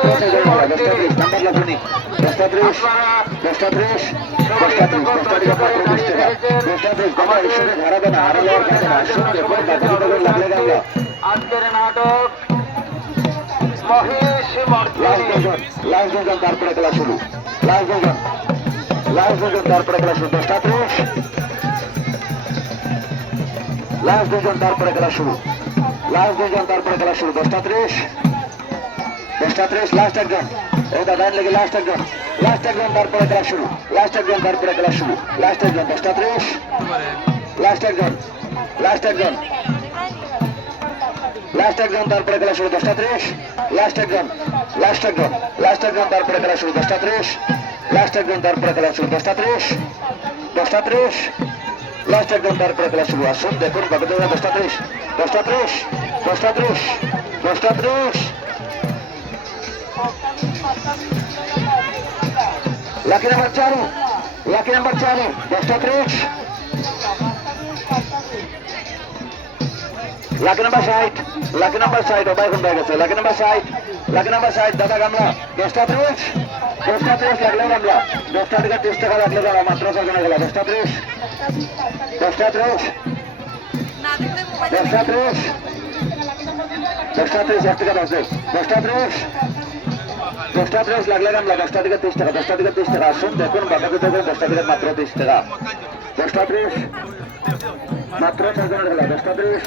number লাগুনি 10-30 10-30 আজকের নাটক Mahesh last দুজন তারপরে খেলা শুরু লাস্ট দুজন তারপরে খেলা শুরু 10-30 লাস্ট দুজন তারপরে খেলা শুরু 10-30 লাস্ট একজন ওটা ডান লেগে লাস্ট একজন তারপরে খেলা শুরু লাস্ট একজন তারপরে খেলা শুরু লাস্ট একজন 10-30 লাস্ট একজন তারপরে খেলা শুরু 10-30 লাস্ট একজন তারপরে খেলা শুরু 10-30 লাস্ট একজন তারপরে খেলা শুরু 10-30 লাস্ট একজন তারপরে খেলা শুরু আসুন দেখুন বাকি 10-30 লাকি নাম্বার 4 10-30 লাকি নাম্বার 60 ও বাইরে হয়ে গেছে লাকি নাম্বার 60 দাদা গামলা 10-30 লাগলে গামলা 10 টাকা 30 টাকা লাগলে গামলা মাত্র 6 জনের গেল 10-30 এক টাকা বাজে 10-30 লাগলে গামলা 10 টাকা 30 টাকা আসুন দেখুন বাবাকে দেখুন 10 টাকা মাত্র 30 টাকা 10-30 মাত্র 6 জনের গেল 10-30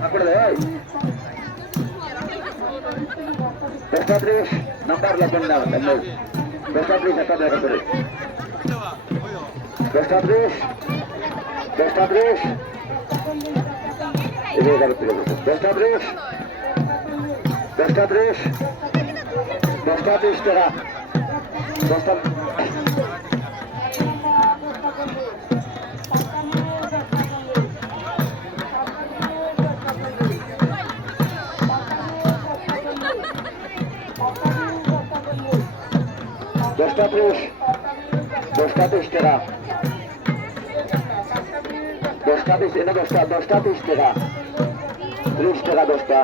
তারপরে 10-30 নাম্বার লাগবেন না 10-30 একটা দেখা করে 10-30 10-30 টাকা 10-30 টাকা 10-30 টাকা 30 টাকা 10টা